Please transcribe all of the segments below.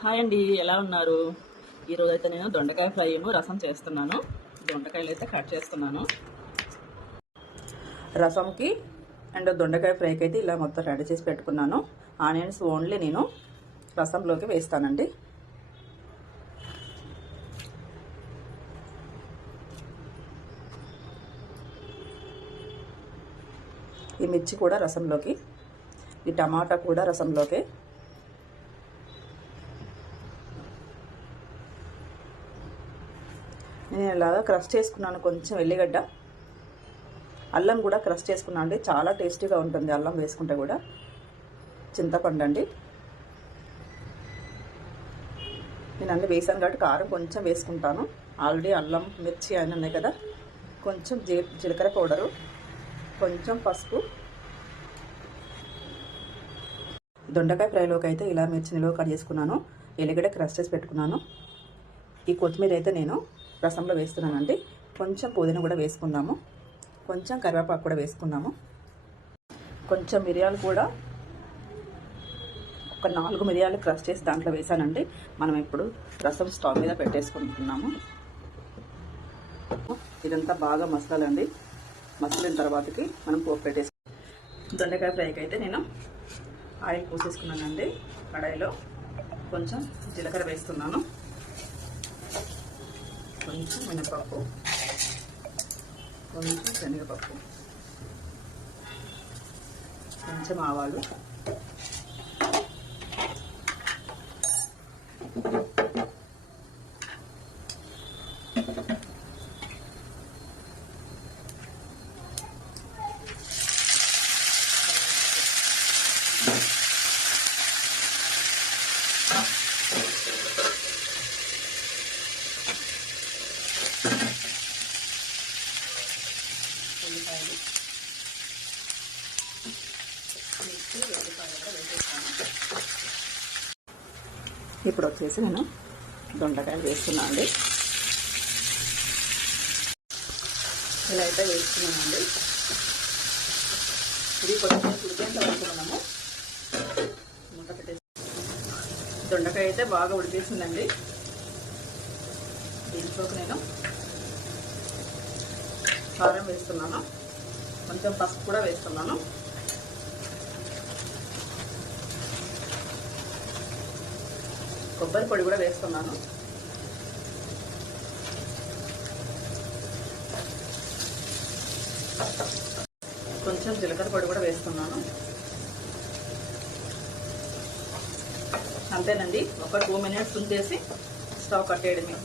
Hi అండి ఎలా ఉన్నారు? ఈరోజు అయితే నేను దొండకాయ ఫ్రైను రసం చేస్తున్నాను. దొండకాయలు అయితే కట్ చేస్తున్నాను. రసంకి అండ్ దొండకాయ ఫ్రైకి అయితే ఇలా మొత్తం రెడీ చేసి పెట్టుకున్నాను. ఆనియన్స్ ఓన్లీ నేను రసంలోకి వేస్తానండి. ఈ మిర్చి కూడా రసంలోకి ఈ టమాటా కూడా రసంలోకి నేను ఇలాగా క్రష్ చేసుకున్నాను కొంచెం ఎల్లిగడ్డ. అల్లం కూడా క్రష్ చేసుకున్నాను అండి. చాలా టేస్టీగా ఉంటుంది అల్లం వేసుకుంటే కూడా. చింతపండు అండి. నేను అన్నీ వేసాను కాబట్టి కారం కొంచెం వేసుకుంటాను. ఆల్రెడీ అల్లం మిర్చి అని ఉన్నాయి కదా. కొంచెం జీ జీలకర్ర పౌడరు కొంచెం పసుపు. దొండకాయ ఫ్రైలోకి అయితే ఇలా మిర్చి నిలువ కట్ చేసుకున్నాను. ఎల్లిగడ్డ క్రష్ చేసి పెట్టుకున్నాను. ఈ కొత్తిమీర అయితే నేను రసంలో వేస్తున్నానండి. కొంచెం పుదీనా కూడా వేసుకున్నాము కొంచెం కరివేపాకు కూడా వేసుకున్నాము కొంచెం మిరియాలు కూడా ఒక నాలుగు మిరియాలు క్రష్ చేసి దాంట్లో వేసానండి మనం ఇప్పుడు రసం స్టవ్ మీద పెట్టేసుకుంటున్నాము. ఇదంతా బాగా మసాలండి మసలిన తర్వాతకి మనం పోపు పెట్టేసుకుంటాం దొండకాయ ఫ్రైకి అయితే నేను ఆయిల్ పోసేసుకున్నానండి. కడాయిలో కొంచెం జీలకర్ర వేస్తున్నాను. కొంచెం మినపప్పు కొంచెం శనగపప్పు కొంచెం ఆవాలు ఉల్లిపాయలు ఉల్లిపాయలు కూడా వేసేస్తాను ఇప్పుడు వచ్చేసి నేను దొండకాయలు వేస్తున్నాను అండి. ఇలా అయితే వేస్తున్నామండి ఇది కొంచెం ఉడికేంత వరకు మనము మూత పెట్టేసి దొండకాయ అయితే బాగా ఉడికేసిందండి. ఇప్పుడు నేను కారం వేస్తున్నాను. కొంచెం పసుపు కూడా వేస్తున్నాను. కొబ్బరి పొడి కూడా వేస్తున్నాను. కొంచెం జీలకర్ర పొడి కూడా వేస్తున్నాను. అంతేనండి. ఒక టూ మినిట్స్ ఉంచేసి స్టవ్ కట్టేయడమే.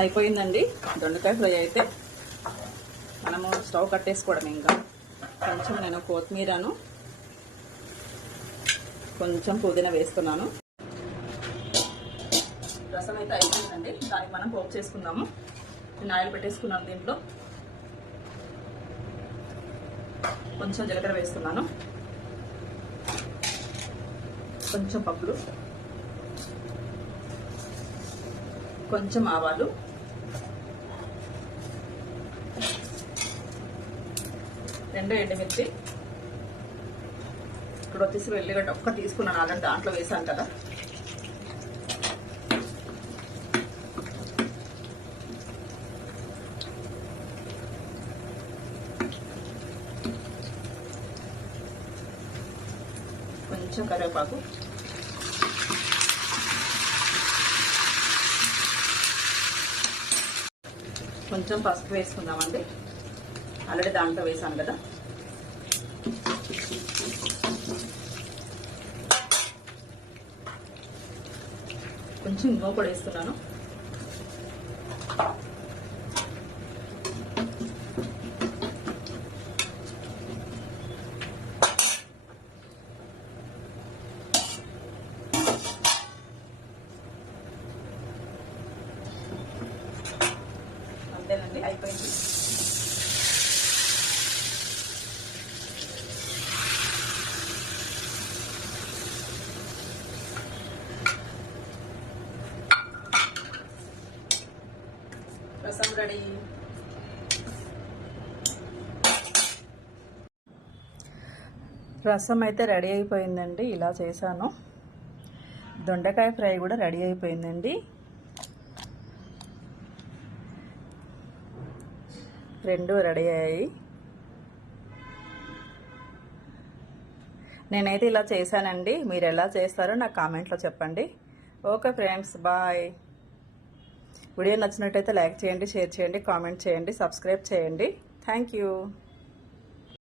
అయిపోయిందండి. దొండకాయ ఫ్రై అయితే మనము స్టవ్ కట్టేసుకోవడం ఇంకా. కొంచెం నేను కొత్తిమీరను కొంచెం పుదీనా వేస్తున్నాను. రసం అయితే అయిపోయిందండి. దానికి మనం పోపు చేసుకుందాము. నేను ఆయిల్ పెట్టేసుకున్నాను దీంట్లో. కొంచెం జీలకర్ర వేస్తున్నాను. కొంచెం పప్పులు. కొంచెం ఆవాలు. రెండు ఎండుమిర్చి ఇక్కడ వచ్చేసి వెల్లిగడ్డ ఒక్క తీసుకున్నాను ఆల్రెడీ దాంట్లో వేసాను కదా. కొంచెం కరివేపాకు. కొంచెం పసుపు వేసుకుందామండి. ఆల్రెడీ దాంట్లో వేసాను కదా. కొంచెం ఇంకో కూడా వేస్తున్నాను. అంతేనండి అయిపోయింది. రసం రెడీ. రసం అయితే రెడీ అయిపోయిందండి ఇలా చేశాను. దొండకాయ ఫ్రై కూడా రెడీ అయిపోయిందండి. రెండు రెడీ అయ్యాయి. నేనైతే ఇలా చేశానండి మీరు ఎలా చేస్తారో నాకు కామెంట్లో చెప్పండి. Okay friends bye. వీడియో నచ్చినట్టయితే లైక్ చేయండి షేర్ చేయండి కామెంట్ చేయండి సబ్స్క్రైబ్ చేయండి. Thank you